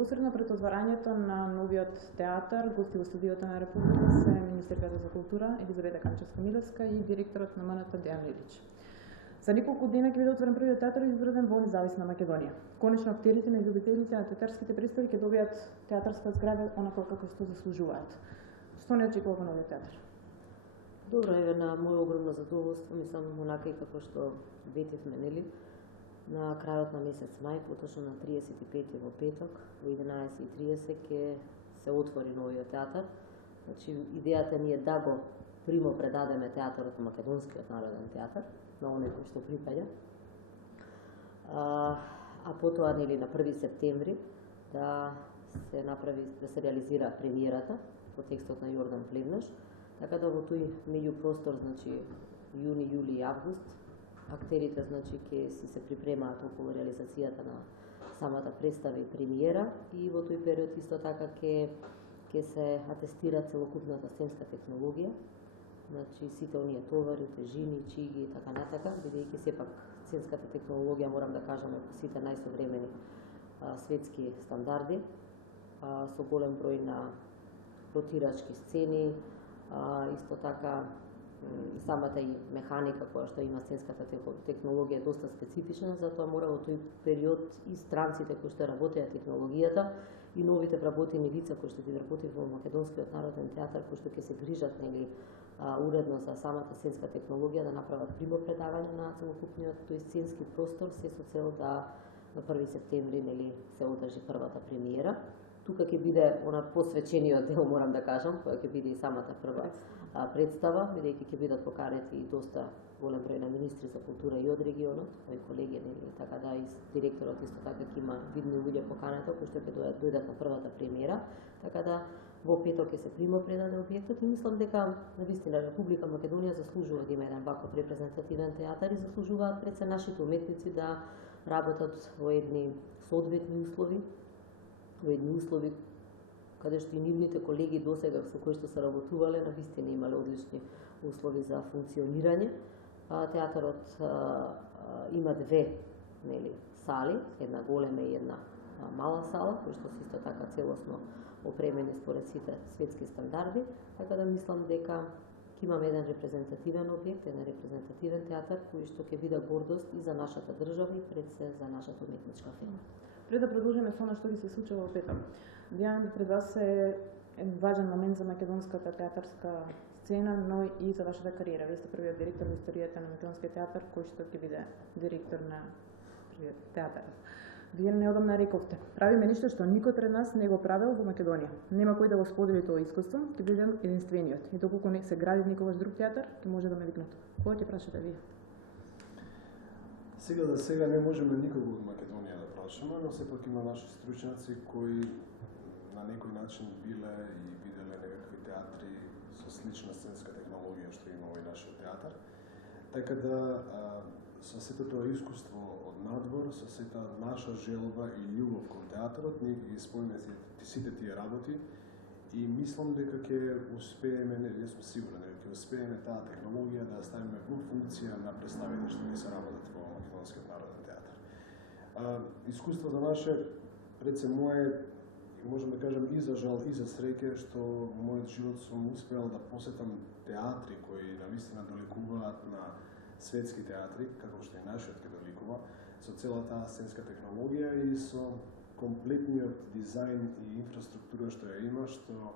Непосредно пред отварањето на новиот театар, гости во студиото на Република се министерката за култура Елизавета Канчевска-Милевска и директорот на МНТ Дејан Лилич. За неколку дена ќе биде отворен првиот театар изграден во независна Македонија. Конечно, актерите и љубителите на театарските представи ќе добијат театарска зграда онака како што заслужуваат. Што не очекува во новиот театар? Добро, еве на моје огромно задоволство, мислам онака и како што ветивме, нели, на крајот на месец мај, поточно на 35 во петок, во 11:30 ќе се отвори новиот театар. Значи, идејата ни е да го примо предадеме театарот на Македонскиот народен театар, на оној кој што припаѓа. А потоа, нели, на 1 септември да се направи, да се реализира премиерата по текстот на Јордан Плевнеш, така да во тој меѓупростор, значи јуни, јули и август, актерите, значи, ќе си се припремаат околу реализацијата на самата представа и премиера, и во тој период исто така ќе се атестира целокупната сценска технологија, значи сите оние товари, тежини, чиги и така натака, бидејќи сепак сценската технологија, морам да кажам, по сите најсовремени светски стандарди, со голем број на ротирачки сцени, исто така и самата и механика која што има сценската технологија е доста специфична, затоа мора во тој период и странците кои што работеа технологијата и новите вработени лица кои што ги вработи во Македонскиот народен театар, кои што ќе се грижат, нели, уредно за самата сценска технологија, да направат примо предавање на целокупниот тој сценски простор, се со цел да на 1 септември, нели, се одржи првата премиера. Тука ќе биде она посвечениот дел, морам да кажам, која ќе биде и самата прва представа, бидејќи ќе бидат поканети и доста голем број на министри за култура и од регионот, мои колеги, нели, така да и директорот исто така ќе има видни луѓе поканета кои што ќе дојдат на првата премиера, така да во петок ќе се примо предаде објектот и мислам дека навистина Република Македонија заслужува да има еден ваков репрезентативен театар и заслужуваат пред се нашите уметници да работат во едни соодветни услови, во едни услови каде што и нивните колеги досега со кои што се работувале навистина имале одлични услови за функционирање. Театарот има две, нели, сали, една голема и една мала сала, кои што се исто така целосно опремени според сите светски стандарди, така да мислам дека ќе имаме еден репрезентативен објект, еден репрезентативен театар кој што ќе биде гордост и за нашата држава и пред се за нашата уметничка фирма. Пред да продолжиме со она што ви се случува во петок, Дејан, пред вас е важен момент за македонската театарска сцена, но и за вашата кариера. Вие сте првиот директор во историјата на Македонскиот театар кој што ќе биде директор на првиот театар. Вие неодамна рековте: правиме нешто што никој пред нас не го правел во Македонија. Нема кој да го сподели тоа искуство, ќе биде единствениот. И доколку не се гради никогаш друг театар, ќе може да ме викнат. Кога ќе прашате вие? Сега не можеме никого од Македонија да прашаме, но сепак има наши стручњаци кои на некој начин биле и виделе некакви театри со слична сценска технологија што има овој нашиот театар. Така да со сето тоа искуство од надвор, со сета наша желба и љубов кон театарот, ние ги исполниме сите тие работи и мислам дека ќе успееме, не сум сигурен, дека ќе успееме таа технологија да ја ставиме во функција на представите што ни се работат во Македонскиот народен театар. Искуство за наше, пред се мое, можам да кажам и за жал и за среќа, што во мојот живот сум успеал да посетам театри кои навистина доликуваат на светски театри, како што и нашиот ќе доликува, со целата таа сценска технологија и со комплетниот дизајн и инфраструктура што ја има, што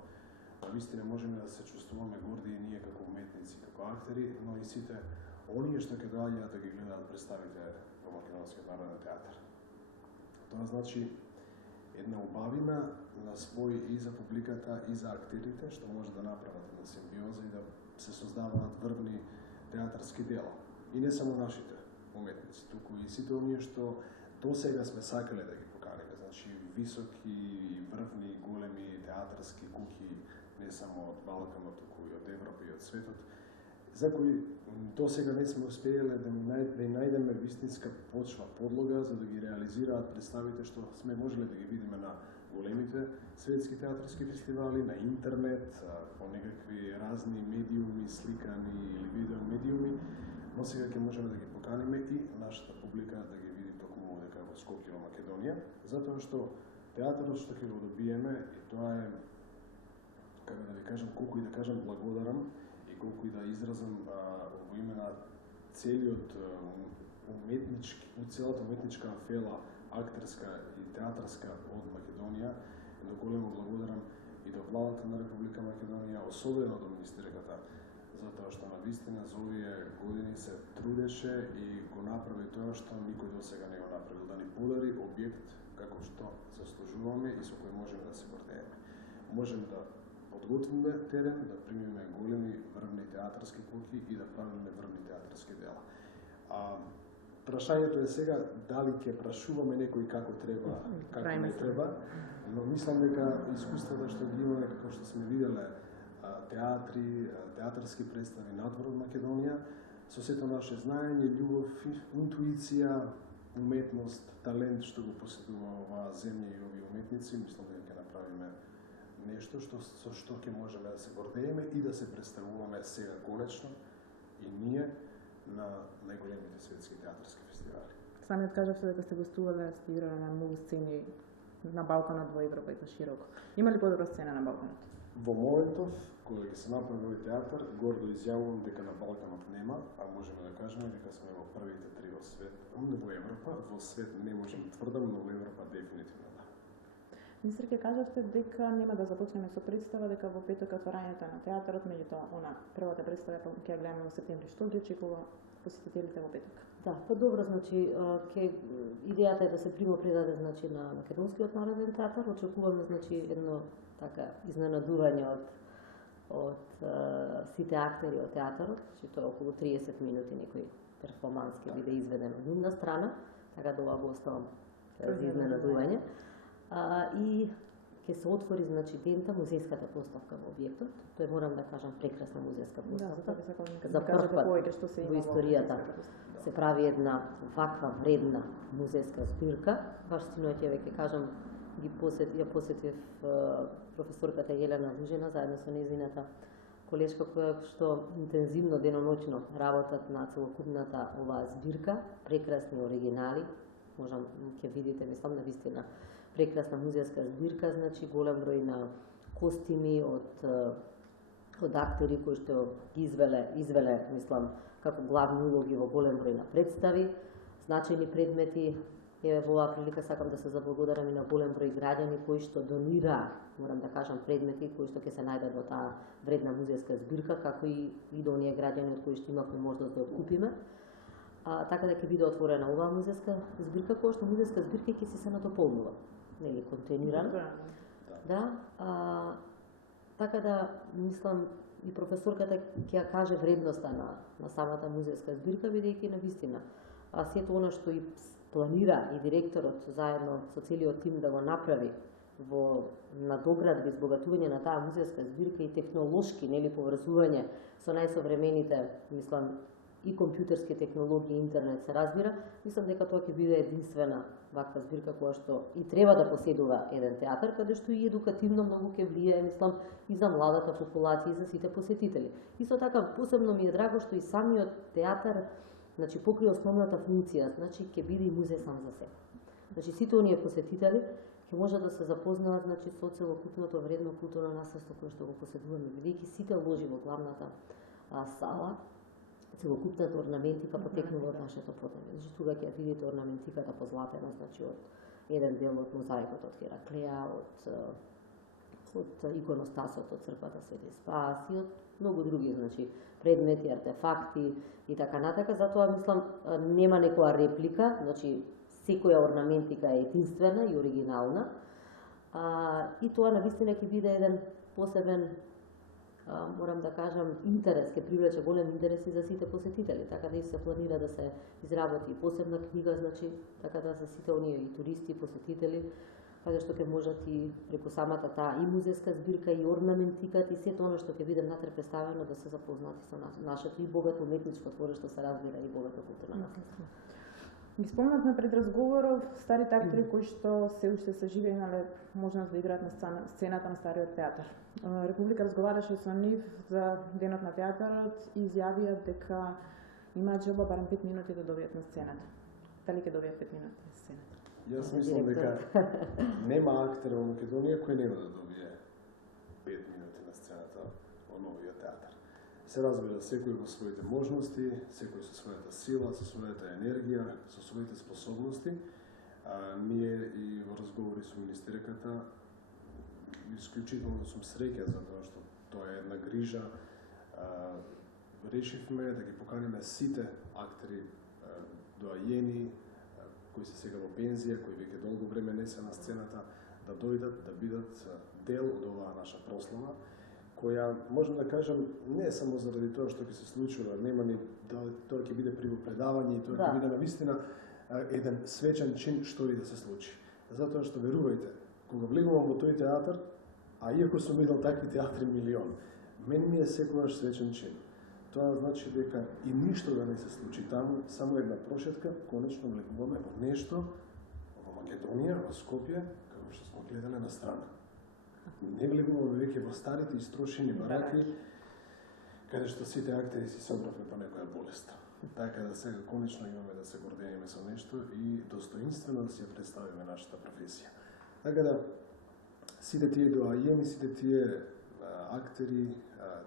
навистина можеме да се чувствуваме горди и ние како уметници, како актери, но и сите оние што ќе доаѓаат да ги гледаат представите во Македонскиот народен театар. Тоа значи една убавина на свој и за публиката и за актерите, што може да направат една симбиоза и да се создаваат врвни театарски дела. И не само нашите уметници, туку и сите оние што досега сме сакале да ги поканиме, значи високи и врвни големи театарски куќи, не само од Балканот, туку и од Европа и од светот, за кои досега не сме успееле да најдеме вистинска почва, подлога за да ги реализираат представите што сме можеле да ги видиме на големите светски театарски фестивали, на интернет, по некакви разни медиуми, сликани или видео медиуми, но сега ќе можеме да ги поканиме и нашата публика да ги види токму дека во Скопје во Македонија, затоа што театарот што ќе го добиеме, и тоа е, како да ви кажам, колку и да кажам благодарам и колку и да изразам во име на целиот целата уметничка фела, актерска и театарска од Македонија, едно големо благодарам и до владата на Република Македонија, особено до министерката, затоа што навистина за овие години се трудеше и го направи тоа што никој до сега не го направил, да ни подари објект како што заслужуваме и со кој можеме да се гордееме. Можеме да подготвиме терен, да примиме големи врвни театарски куќи и да правиме врвни театарски дела. Прашањето е сега дали ќе прашуваме некој како треба, како не треба, но мислам дека искуствата што ги имаме, како што сме виделе театри, театарски представи надвор од Македонија, со сето наше знаење, љубов, интуиција, уметност, талент што го поседува оваа земја и овие уметници, мислам дека ќе направиме нешто со што ќе можеме да се гордееме и да се представуваме сега конечно и ние на најголемите светски театарски фестивали. Самиот кажавте дека сте гостувале, сте играле на многу сцени на Балканот во Европа и пошироко. Има ли подобра сцена на Балканот? Во моментов, кога ќе се направи овој театар, гордо изјавувам дека на Балканот нема, а можеме да кажеме дека сме во првите три во свет, во Европа, во свет не можам тврдам, но во Европа дефинитивно да. Министер, ќе кажавте дека нема да започнеме со представа, дека во петок отворањето на театарот, меѓутоа првата представа ќе ја гледаме во септември. Што ги очекува посетителите во петок? Да, па добро, значи идејата е да се примопредаде значи на Македонскиот народен театар. Очекуваме значи едно така изненадување од сите актери од театарот, значи тоа е околу 30 минути некој перформанс ќе биде изведен од нивна страна, така да ова го оставам за изненадување. И ќе се отвори значи дента музејската поставка во објектот. Тоа морам да кажам прекрасна музејска поставка. За прв пат во историјата се прави една ваква вредна музејска збирка. Баш синоќа веќе кажам ја посетив професорката Елена Лужина заедно со нејзината колешка која што интензивно деноноќно работат на целокупната оваа збирка, прекрасни оригинали, можам ќе видите, мислам навистина прекрасна музејска збирка, значи голем број на костими од актери кои што ги извеле, мислам, како главни улоги во голем број на представи, значајни предмети. Еве во оваа прилика сакам да се заблагодарам и на голем број граѓани кои што донираа, морам да кажам, предмети кои што ќе се најдат во таа вредна музејска збирка, како и до оние граѓани од кои што имавме можност да откупиме. Така да ќе биде отворена оваа музејска збирка, која што музејска збирка ќе се надополнува, нели, континуирано. Да, така да мислам и професорката ќе ја каже вредноста на самата музејска збирка, бидејќи навистина сето она што и планира и директорот заедно со целиот тим да го направи во надоградба и избогатување на таа музејска збирка и технолошки, нели, поврзување со најсовремените, мислам, и компјутерски технологии, интернет се разбира, мислам дека тоа ќе биде единствена ваква збирка која што и треба да поседува еден театар, каде што и едукативно многу ќе влијае, мислам, и за младата популација и за сите посетители. Исто така посебно ми е драго што и самиот театар значи покри основната функција, значи ќе биде и музеј сам за себе. Значи сите оние посетители ќе можат да се запознаат значи со целокупното вредно културно наследство кое што го поседуваме, бидејќи сите ложи во главната сала, целокупната орнаментика потекнува од нашето потекло. Значи тука ќе видите орнаментиката позлатена, значи од еден дел од мозаикот од Хераклеја, од иконостасот од црквата Свети Спас и од многу други, значи предмети, артефакти и така натака. Затоа мислам нема некоја реплика, значи секоја орнаментика е единствена и оригинална. И тоа навистина ќе биде еден посебен, морам да кажам, интерес, ќе привлече голем интерес и за сите посетители, така да и се планира да се изработи посебна книга, значи, така да за сите оние и туристи, и посетители, каде што ќе можат и преку самата таа и музејска збирка, и орнаментиката, и сето оно што ќе биде внатре представено да се запознати со нашето и богато уметничко твориште, се разбира, и богато културно наследство. Ги спомнавме пред разговоров старите актери кои што се уште се живи имале можност да играат на сцената на стариот театар. Република разговараше со нив за денот на театарот и изјавија дека имаат желба барем 5 минути да добијат на сцената. Дали ќе добијат 5 минути на сцената? Јас мислам дека нема актер во Македонија кој нема да добие 5 минути на сцената во новиот театар. Се разбира, секој во своите можности, секој со својата сила, со својата енергија, со своите способности. Ние и во разговори со министерката исклучително сум среќен затоа што тоа е една грижа. Решивме да ги поканиме сите актери, доајени, кои се сега во пензија, кои веќе долго време не се на сцената, да дојдат, да бидат дел од оваа наша прослава, која, можам да кажам, не само заради тоа што ќе се случува, нема ни дали тоа ќе биде предавање и тоа ќе биде навистина еден свечен чин што и да се случи. Затоа што, верувајте, кога влегувам во тој театар, а иако сум видел такви театри милион, мен ми е секогаш свечен чин. Тоа значи дека и ништо да не се случи таму, само една прошетка, конечно влегуваме во нешто во Македонија, во Скопје, како што сме гледале на страна. Не влегуваме веќе во старите истрошени бараки, каде што сите актери си собравме по некоја болест. Така да сега конечно имаме да се гордееме со нешто и достоинствено да си ја представиме нашата професија. Така да сите тие доајени, сите тие актери,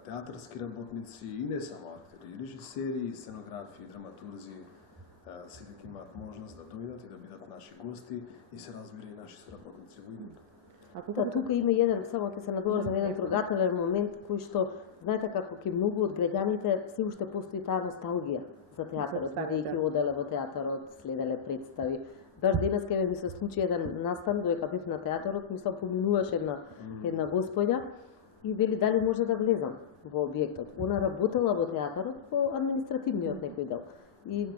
театарски работници и не само актери, и режисери, и сценографи, и драматурзи, сите ќе имаат можност да дојдат и да бидат наши гости и се разбира и наши соработници во идното. Тука има еден, само ќе се надоврзам, еден трогателен момент кој што, знаете како ке многу од граѓаните се уште постои таа носталгија за театарот, бидејќи оделе во театарот, следеле представи. Баш денеска ми се случи еден настан, додека бев на театарот, мислам поминуваше една господја и вели дали може да влезам во објектот. Она работела во театарот по административниот некој дел. И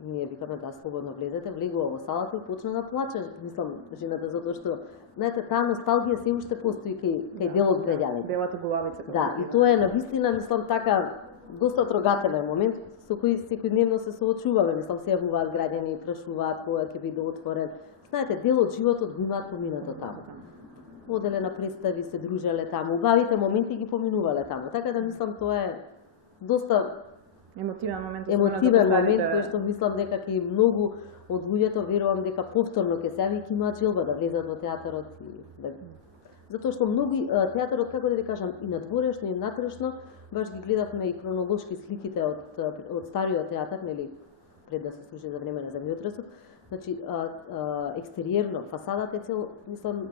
ние викаме да слободно влезете, влегува во салата и почна да плаче, мислам, жената, затоа што, знаете, таа носталгија се уште постои кај дел од граѓаните. Белата главица. Да, и тоа е навистина, мислам, така доста трогателен момент со кој секојдневно се соочуваме, мислам, се јавуваат граѓани и прашуваат кога ќе биде отворен. Знаете, дел од животот го имаат поминато таму. Оделе на представи, се дружеле таму, убавите моменти ги поминувале таму. Така да мислам тоа е доста емотивен момент кој што мислам дека ќе многу од луѓето верувам дека повторно ќе се јави и ќе имаат желба да влезат во театарот и да... Затоа што многу театарот, како да ви кажам, и надворешно и внатрешно, баш ги гледавме и хронолошки сликите од стариот театар, нели, пред да се сруши за време на земјотресот. Значи, екстериерно, фасадата е мислам,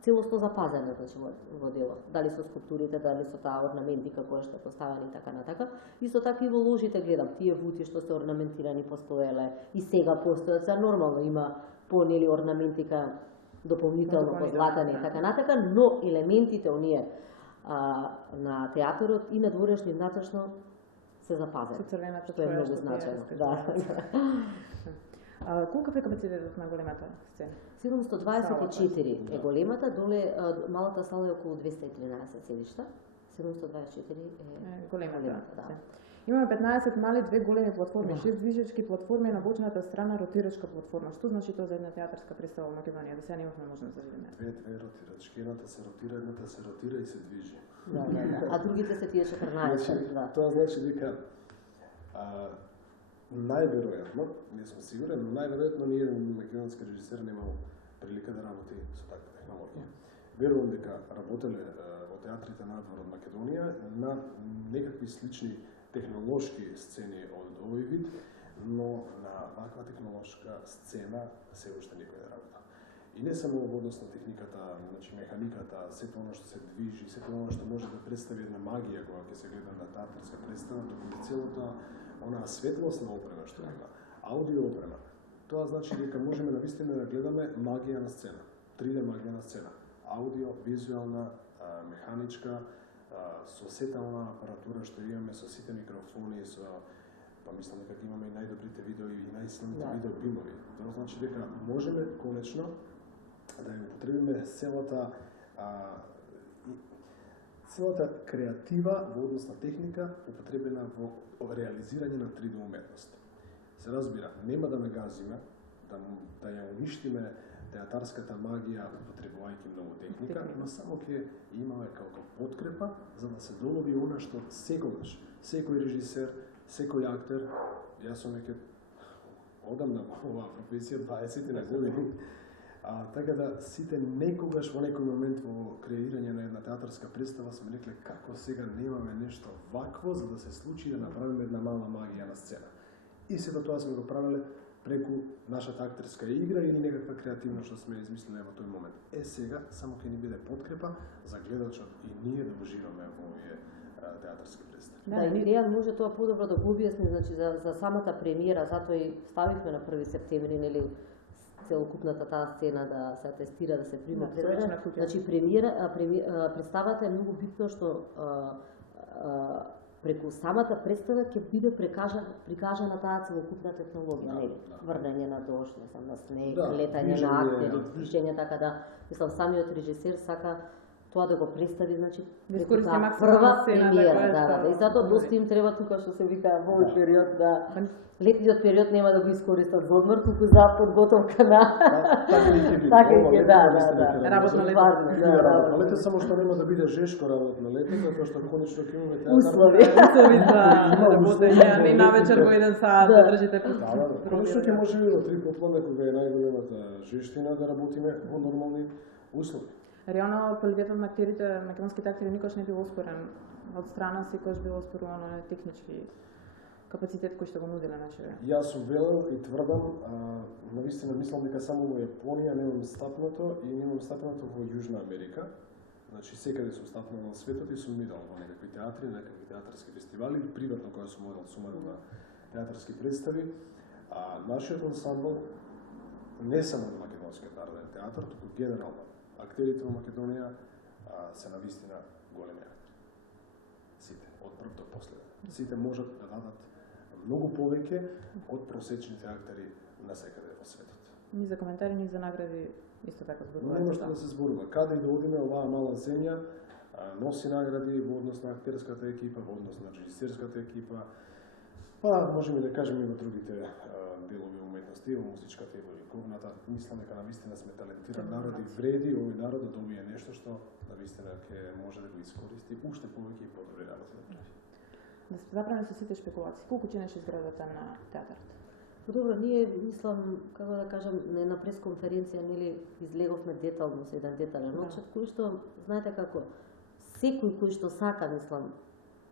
целосно запазена, значи, во делот. Дали со скулптурите, дали со таа орнаментика која што е поставена и така натака. Исто така и во ложите гледам, тие вути што се орнаментирани постоеле и сега постојат, сега нормално има нели орнаментика дополнително позлатани и така натака, но елементите оние на театарот и надворешно и внатрешно се запазени. Со црвената што е многу значајно. Да. Колкав е капацитетот на големата сцена? 724 е големата, доле малата сала е околу 213 седишта. 724 е големата, да. Имаме 15 мали, 2 големи платформи, 6 движечки платформи, на бочната страна ротирачка платформа. Што значи тоа за една театарска представа во Македонија? Да сега немавме можност да видиме. Две ротирачки, едната се ротира, едната се ротира и се движи. Да. А другите се тие 14. Значи, да. Тоа значи дека најверојатно, не сум сигурен, но најверојатно ниједен македонски режисер немал прилика да работи со таква технологија. Верувам дека работеле во театрите надвор од Македонија на некакви слични технолошки сцени од овој вид, но на ваква технолошка сцена се уште никој не работа. И не само во однос на техниката, значи механиката, сето оно што се движи, сето оно што може да представи една магија кога ќе се гледа на театарска представа, туку и целата онаа светлосна опрема што има, аудио опрема. Тоа значи дека можеме навистина да гледаме магија на сцена, 3D магија на сцена, аудио, визуелна, механичка, со сета онаа апаратура што имаме, со сите микрофони, па мислам дека имаме и најдобрите видео и најсилните видео бимови. Тоа значи дека можеме конечно да ја употребиме целата креатива во однос на техника употребена во реализирање на 3D уметност. Се разбира, нема да ме газиме, да ја уништиме театарската магија употребувајќи многу техника, но само ќе имаме како подкрепа за да се долови она што секогаш, секој режисер, секој актер, јас сум веќе одамна во оваа професија, 20 на години. Така да сите некогаш во некој момент во креирање на една театарска представа сме рекле како сега немаме нешто вакво за да се случи да направиме една мала магија на сцена. И сето тоа сме го правеле преку нашата актерска игра или некаква креативност што сме измислиле во тој момент. Сега само ќе ни биде подкрепа за гледачот и ние да уживаме во овие театарски представи. Да, и Дејан може тоа подобро да го објасни, значи за самата премиера, затоа и ставивме на 1 септември, нели, целокупната таа сцена да се атестира, да се приме предадена. Значи представата е многу битно што преку самата представа ќе биде прикажана таа целокупна технологија, нели? Врнење на дожд, на снег, летање на актери, движење, така да, мислам, самиот режисер сака тоа да го представи, значи, преку таа прва премиера, да. И затоа доста им треба тука што се вика во овој период да летниот период нема да го искористат за одмор, туку за подготовка на така ќе да. Работно лето. Работно лето, само што нема да биде жешко работно лето, затоа што конечно ќе имаме театар. Услови за работење, не навечер во 1 сат да држите. Да, конечно ќе можеме во 3 пополне кога е најголемата жештина да работиме во нормални услови. Реално квалитетот на актерите, македонските актери никош не бил оспорен од страна, секогаш бил оспоруван на технички капацитет кој што го нуделе на ЧВ. Јас сум велел и тврдам, навистина мислам дека само во Јапонија немам стапнато и немам стапнато во Јужна Америка. Значи секаде сум стапнал на светот и сум идел во некакви театри, некакви театарски фестивали, приватно кога сум одел сумарно на театарски представи. Нашиот ансамбл не само на Македонскиот народен театар, туку генерално актерите во Македонија се навистина големи актери. Сите, од прв до последен. Сите можат да дадат многу повеќе од просечните актери насекаде во светот. Ни за коментари, ни за награди исто така зборуваат. Нема што да се зборува. Каде и да одиме, оваа мала земја носи награди во однос на актерската екипа, во однос на режисерската екипа, можеме да кажеме и во другите делови уметности, во музичката и во ликовната. Мислам дека навистина сме талентиран народ и вреди овој народ да добие нешто што навистина ќе може да го искористи уште повеќе и подобри работи да прави. Да се забрани со сите шпекулации. Колку чинеше изградата на театарот? Добро, ние мислам, како да кажам, на една пресконференција нели излеговме детално со еден детален отчет, кој што знаете како секој кој што сака, мислам,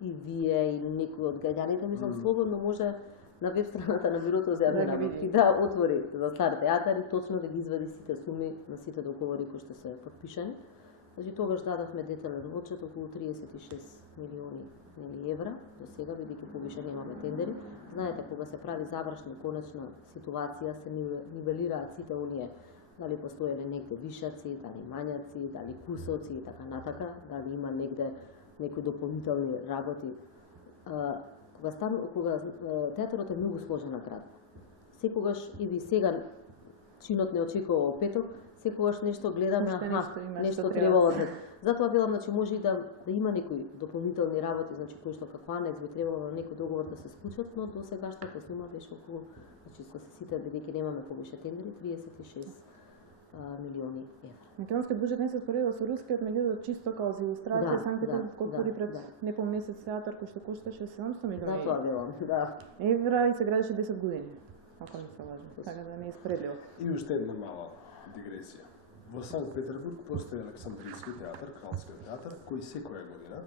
и вие и некој од граѓаните, мислам, слободно може на веб страната на Бирото за јавни набавки да отвори за Стар театар и точно да ги извади сите суми на сите договори кои што се потпишани. Значи тогаш дадавме детален отчет околу 36 милиони евра до сега, бидејќи повише немаме тендери. Знаете, кога се прави завршна конечна ситуација, се нивелираат сите оние дали постоеле негде вишаци, дали мањаци, дали кусоци и така натака, дали има негде некои дополнителни работи. Кога театарот е многу сложена градба. Секогаш и сега чинот не очекува во петок, секогаш нешто гледаме, нешто требало да. Затоа велам, значи може и да има некои дополнителни работи, значи кои што како анекс би требало на некој договор да се склучат, но до сегашната сума беше околу, значи со сите бидејќи немаме повише тендери, 36 милиони евра. Македонскиот буџет не се споредува со рускиот, меѓутоа чисто као за илустрација, Санкт Петербург отвори пред некој месец театар кој што кошташе 700 милиони евра и се градеше 10 години, ако не се лажам. Така да не е споредливо. И уште една мала дигресија. Во Санкт Петербург постои Александрийски театар, кралски театар, кој секоја година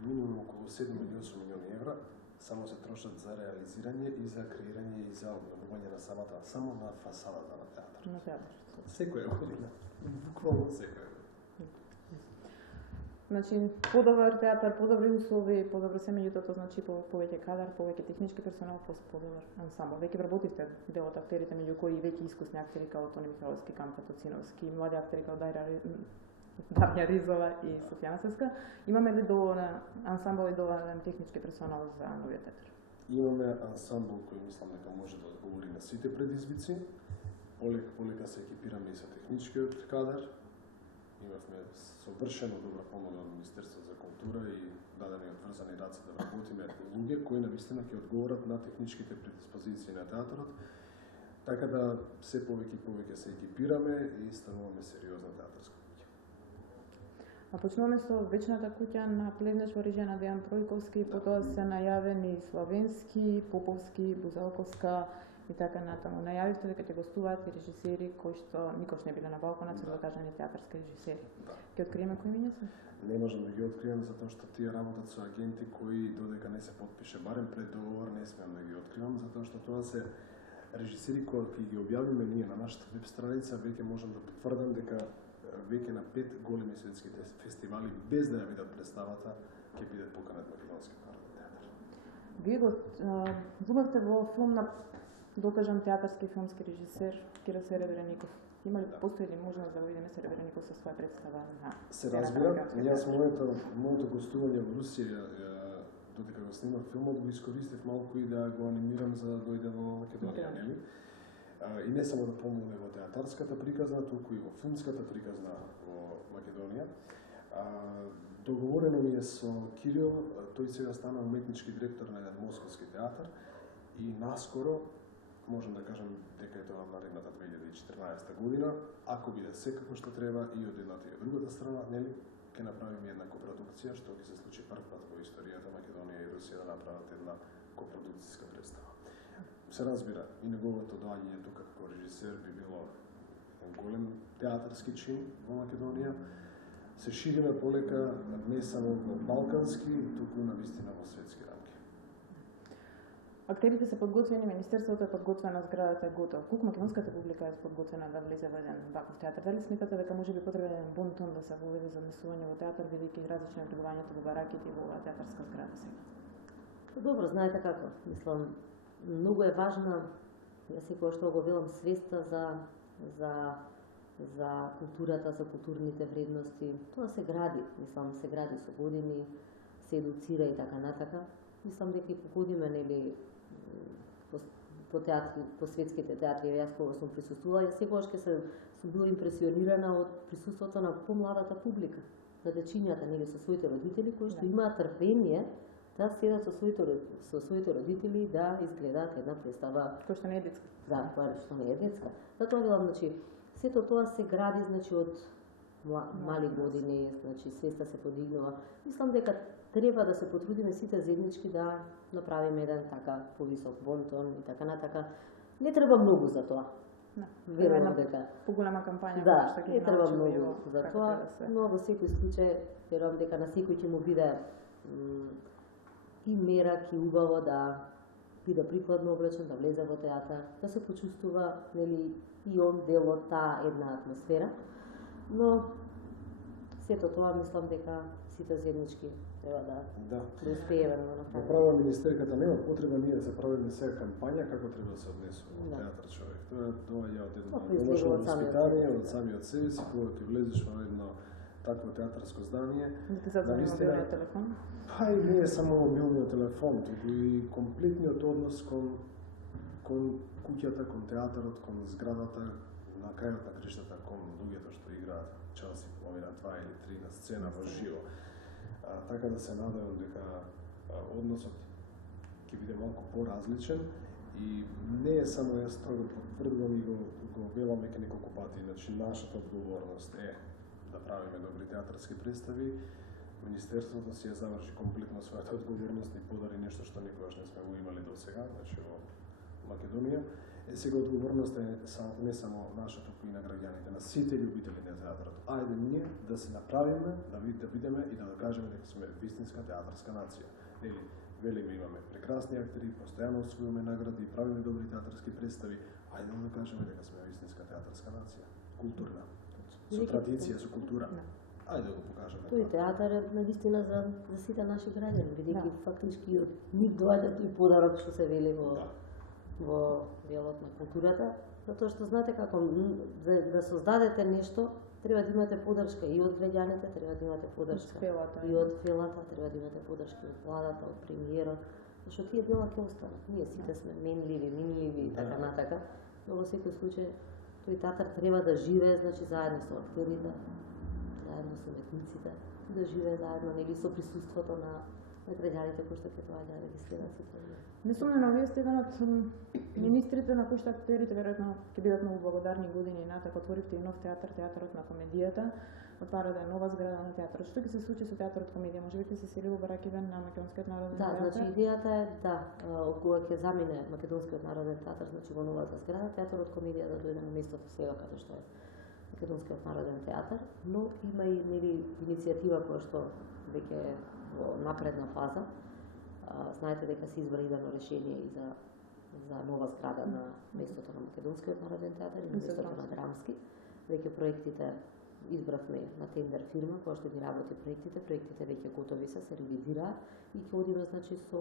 минимум околу 7 или 8 милиони евра само се трошат за реализирање и за креирање и за обновување на само на фасадата на театар. На театар. Секоја година. Буквално секоја година. Значи, подобар театар, подобри услови, подобро се меѓутоа, значи повеќе кадар, повеќе технички персонал, подобар ансамбл. Веќе вработивте дел од актерите, меѓу кои веќе искусни актери као Тони Михайловски, Камка Тоциновски, млади актери као Дарја Ризова и Софијана Сеска. Имаме ли доволен ансамбл и доволен технички персонал за новиот театар? Имаме ансамбл кој мислам дека може да одговори на сите предизвици. Полека се екипираме и со техничкиот кадар. Имавме совршено добра помага од Министерството за култура и дадени одврзани раци да работиме луѓе кои навистина ќе одговорат на техничките предиспозиции на театарот. Така да се повеќе и повеќе се екипираме и стануваме сериозна театарска куќа. А почнуваме со Вечната куќа на Плевнеш во режија на Дејан Пројковски, потоа се најавени Славенски, Поповски, Бузалковска и така натаму. Најавивте дека ќе гостуваат и режисери кои што никош не биле на балконот, се докажани театарски режисери. Ќе откриеме кои имиња се? Не можам да ги открием затоа што тие работат со агенти кои додека не се потпише барем пред договор не смеам да ги откривам затоа што тоа се режисери кои ги објавиме ние на нашата веб страница, веќе можам да потврдам дека веќе на 5 големи светски фестивали без да ја видат представата ќе бидат поканет Македонски народен театар. Вие го глумевте во филм на докажан театарски филмски режисер Кира Серебреников. Има ли постои ли можност да го видиме Серебреников со своја представа на се разбира, јас моето гостување во Русија додека го снимав филмот го искористив малку и да го анимирам за да дојде во Македонија, нели? И не само да помогне во театарската приказна, туку и во филмската приказна во Македонија. Договорено ми е со Кирил, тој сега стана уметнички директор на еден московски театар и наскоро, можам да кажам дека е тоа наредната 2014 година, ако биде секако што треба и од едната и од другата страна, нели, ќе направиме една копродукција, што ќе се случи прв пат во историјата Македонија и Русија да направат една копродукцијска представа. Се разбира, и неговото доаѓање тука како режисер би било голем театарски чин во Македонија. Се шириме полека не само во балкански, туку на вистина во светски рамки. Актерите се подготвени, Министерството е подготвено, зградата е готова. Колку македонската публика е подготвена да влезе во еден ваков театар? Дали смятате дека може би потребен еден бонтон да се воведе за однесување во театар, бидејќи различно е одбивањето во бараките и во оваа театарска зграда сега? Добро, знаете како. Мислам, многу е важна, јас секогаш што го велам, свеста за културата, за културните вредности. Тоа се гради, мислам, се гради со години, се едуцира и така натака. Мислам дека и походиме, нели, по светските театри, јас кога сум присуствувала, јас секогаш сум била импресионирана од присуството на помладата публика, на дечињата, нели, со своите родители, кои што имаат трпение да седат со своите родители да изгледаат една представа Кој што не е детска. Да, тоа што не е детска. Затоа велам, значи, сето тоа се гради, значи, од мали години, значи, свеста се подигнува. Мислам дека треба да се потрудиме сите заеднички да направиме еден така повисок бонтон и така натака. Не треба многу за тоа. Верувам дека поголема кампања да, што ќе не треба многу за тоа, но во секој случај верувам дека на секој ќе му биде и мерак и убаво да биде прикладно облечен, да влезе во театар, да се почувствува, нели, и он дел од таа една атмосфера. Но сето тоа мислам дека сите заеднички треба да успееме да направиме. Во права министерката нема потреба ние да се правиме сега кампања како треба да се однесува во театар човек. Тоа доаѓа од едно домашно воспитание, од самиот себе си, кога ќе влезеш во едно такво театарско здание. Да ти задзвони мобилниот телефон? Па и не е само мобилниот телефон, туку и комплетниот однос кон куќата, кон театарот, кон зградата, на крајот на криштата, кон луѓето што играат часи половина, 2 или 3 на сцена во живо. Така да се надевам дека односот ќе биде малку поразличен и не е само јас тоа го потврдувам и го велам веќе неколку пати. Значи, нашата одговорност е да правиме добри театарски представи. Министерството си ја заврши комплетно својата одговорност и подари нешто што никогаш не сме го имали до сега, значи во Македонија. Сега одговорноста е не само наша, туку и на граѓаните, на сите љубители на театарот. Ајде ние да се направиме, да видиме и да докажеме дека сме вистинска театарска нација. Нели, велиме имаме прекрасни актери, постојано освојуваме награди, правиме добри театарски представи. Ајде да докажеме дека сме вистинска театарска нација, културна, со традиција, со култура. Ајде да го покажеме. Тој театар е навистина за сите наши граѓани, бидејќи фактички од нив доаѓа тој подарок што се вели во делот на културата, затоа што знаете како да создадете нешто, треба да имате поддршка и од граѓаните, треба да имате поддршка и од фелата, треба да имате поддршка од владата, од премиерот, зашто тие дела ќе останат. Ние сите сме менливи, минливи и така натака, но во секој случај тој театар треба да живее, значи заедно со актерите, заедно со уметниците, да живее заедно, нели, со присуството на граѓаните кои што ќе доаѓаат да ги следат сите. Несумнено, вие сте еден од министрите на кои што актерите веројатно ќе бидат многу благодарни години натака. Отворивте и нов театар, театарот на комедијата. парада нова зграда на театарот. Што ќе се случи со театарот комедија? Може би ќе се сели во Ракивен на Македонскиот народен Да, театар? значи идејата е да, од кога ќе замине Македонскиот народен театар, значи во новата зграда, театарот комедија да дојде на местото сега каде што е Македонскиот народен театар, но има и нели иницијатива која што веќе е во напредна фаза. Знаете дека се избра идеално решение и за нова зграда на местото на Македонскиот народен театар и на местото на Драмски. Веќе проектите избравме на тендер фирма која што ги работи проектите веќе готови се ревидираат и ќе одиме значи со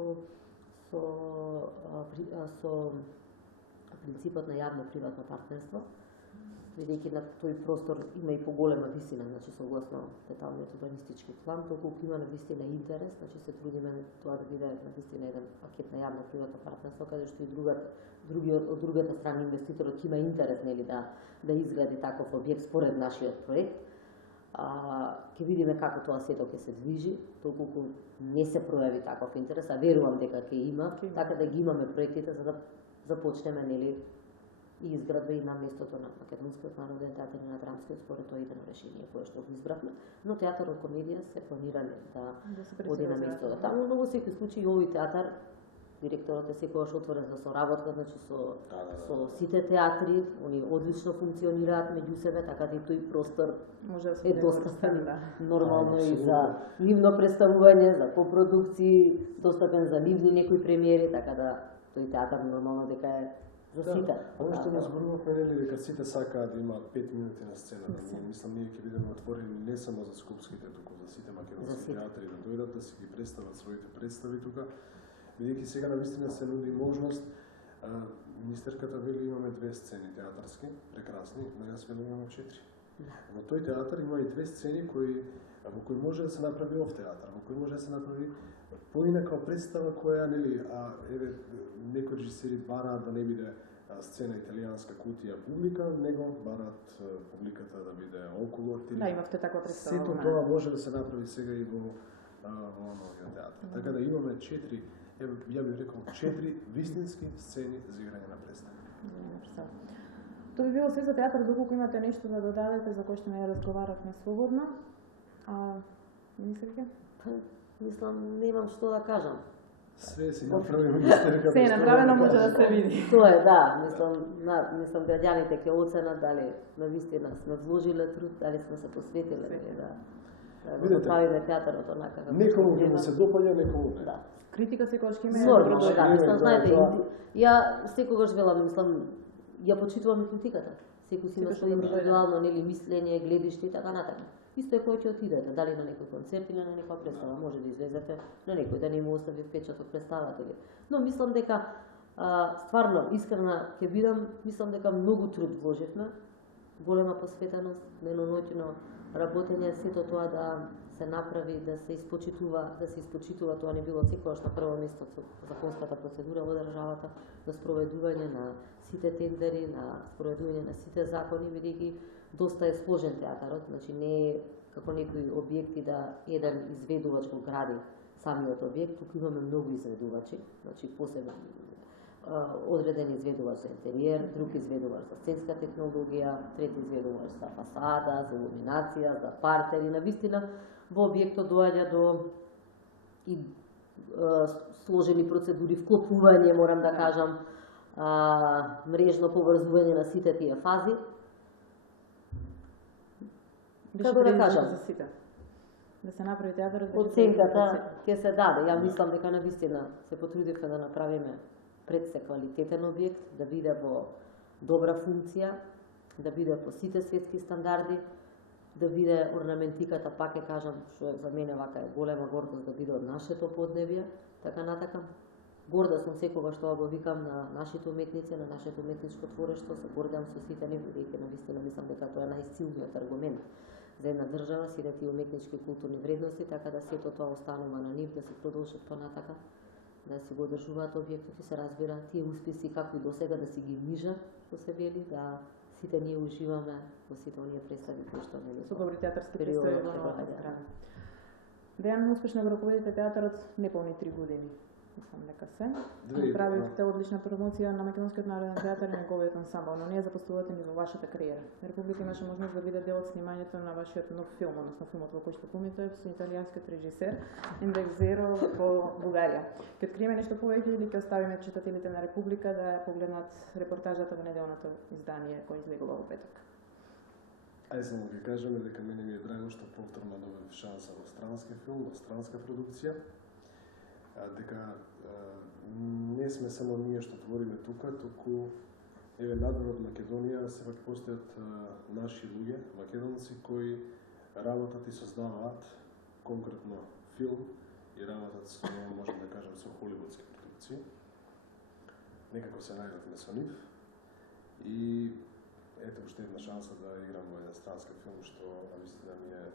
принципот на јавно-приватно партнерство, бидејќи на тој простор има и поголема висина, значи согласно деталниот урбанистички план, толку има на вистина интерес, значи се трудиме тоа да биде на вистина еден пакет на јавно-приватно партнерство, каде што и од другата страна инвеститорот ќе има интерес нели да изгради таков објект според нашиот проект. Ќе видиме како тоа сето ќе се движи, толку не се пројави таков интерес, а верувам дека ќе има, така да ги имаме проектите за да започнеме нели и изградба и на местото на Македонскиот народен театар и на Драмскиот според тоа идено решение кое што го избравме, но театарот комедија се планираме да се оди на местото таму, но во секој случај овој театар директорот е секогаш отворен за соработка, значи со сите театри, они одлично функционираат меѓу себе, така да и тој простор може да е достапен нормално Да, и за нивно представување, за копродукции, достапен за нивни некои премиери, така да тој театар нормално дека е за сите. Оно што не зборувавме нели дека сите сакаат да имаат 5 минути на сцената. Мислам ние ќе бидеме отворени не само за скопските, туку за сите македонски театри да дојдат да си ги представат своите представи тука. Бидејќи сега навистина се нуди можност, министерката вели имаме 2 сцени театарски, прекрасни, но јас велам имаме 4. Во тој театар има и 2 сцени во кои може да се направи ов театар, во кои може да се направи поинаква представа која нели еве некои режисери бараат да не биде сцена италијанска кутија публика, него бараат публиката да биде околу. Да, имавте таква представа. Сето тоа може да се направи сега и во новиот театар. Така да имаме 4, ја би рекол 4 вистински сцени за играње на представа. Тоа би било се за театар, доколку имате нешто да додадете за кое што не разговаравме слободно. Министерке? Мислам, немам што да кажам. Све си направи министерката. Се е направено, може да се види. Тоа е, да. Мислам граѓаните ќе оценат дали навистина сме вложиле труд, дали сме се посветиле да направиме театарот онака како некому ќе му се допаѓа, некому не. Да. Критика секогаш ќе има. Нормално, да, мислам, знаете, ја секогаш велам, мислам, ја почитувам и критиката. Секој си има своје индивидуално нели мислење, гледиште и така натака. Исто е кој ќе отидете, дали на некој концерт или на некоја представа, може да излезете на некој да не му остави впечаток представата или. Но мислам дека стварно искрена ќе бидам, мислам дека многу труд вложивме, голема посветеност, деноноќно работење, сето тоа да се направи, да се испочитува, тоа не било секогаш на прво место со законската процедура во државата, на спроведување на сите тендери, на спроведување на сите закони, бидејќи доста е сложен театарот, значи не е како некои објекти да еден изведувач го гради самиот објект, туку имаме многу изведувачи, значи посебен одреден изведувач за интериер, друг изведувач за сценска технологија, трети изведувач за фасада, за илуминација, за партери, навистина во објектот доаѓа до и сложени процедури, вклопување, морам да кажам, мрежно поврзување на сите тие фази. Како да кажам? За сите. Да се направи театарот. Оценката ќе се даде. Ја мислам дека навистина се потрудивме да направиме пред се квалитетен објект, да биде во добра функција, да биде по сите светски стандарди, да биде орнаментиката, пак ќе кажам, што за мене вака е голема гордост да биде од нашето поднебје, така натака. Горда сум секогаш тоа го викам на нашите уметници, на нашето уметничко творештво, се гордам со сите нив, бидејќи навистина мислам дека тоа е најсилниот аргумент за една држава, сите тие уметнички и културни вредности, така да сето тоа останува на нив, да се продолжат понатака, да си го одржуваат објектот и се разбира тие успеси како и досега да си ги нижат, што се вели, да сите ние уживаме во сите оние представи кои што нели со добри театарски представи во новата зграда. Дејано успешно го раководите театарот неполни 3 години. мислам дека се. 2000, Направивте одлична промоција на Македонскиот народен театар и неговиот ансамбл, но ние запоставувате ни во вашата кариера. Република имаше можност да биде дел од снимањето на вашиот нов филм, односно филмот во кој што помните со италијанскиот режисер Индекс Зеро во Бугарија. Ќе откриеме нешто повеќе или ќе оставиме читателите на Република да ја погледнат репортажата во неделното издание кој излегува во петок? Ајде само да ви кажеме дека мене ми е драго што повторно добив шанса во странски филм, во странска продукција. Дека не сме само ние што твориме тука, туку еве надвор од Македонија сепак постојат наши луѓе, македонци, кои работат и создаваат конкретно филм и работат со, можем да кажем, со холивудски продукции. Некако се најдовме со нив и ето уште една шанса да играм во еден странски филм, што навистина ми е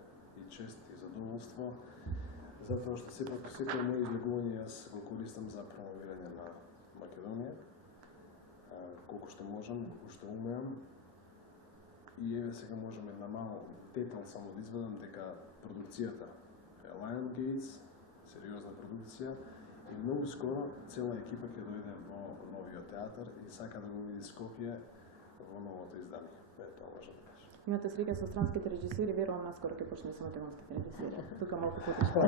и чест и задоволство, затоа што сепак секој мој излегување јас го користам за промовирање на Македонија, колку што можам, колку што умеам. И еве сега можеме на мало детал само да изведам дека продукцијата е Lion Gates, сериозна продукција, и многу скоро цела екипа ќе дојде во новиот театар и сака да го види Скопје во новото издание. Тоа можам да кажам. Имате среќа со странските режисери, верувам наскоро ќе почне со македонските режисери. Тука малку потешко.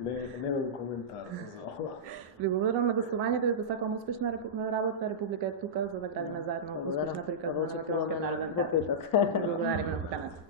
Немам коментар за ова. Ви благодарам на гостувањето и ви посакувам успешна работа. Република е тука за да градиме заедно успешна приказна на македонскиот народен театар. Во петок. Благодариме на поканата.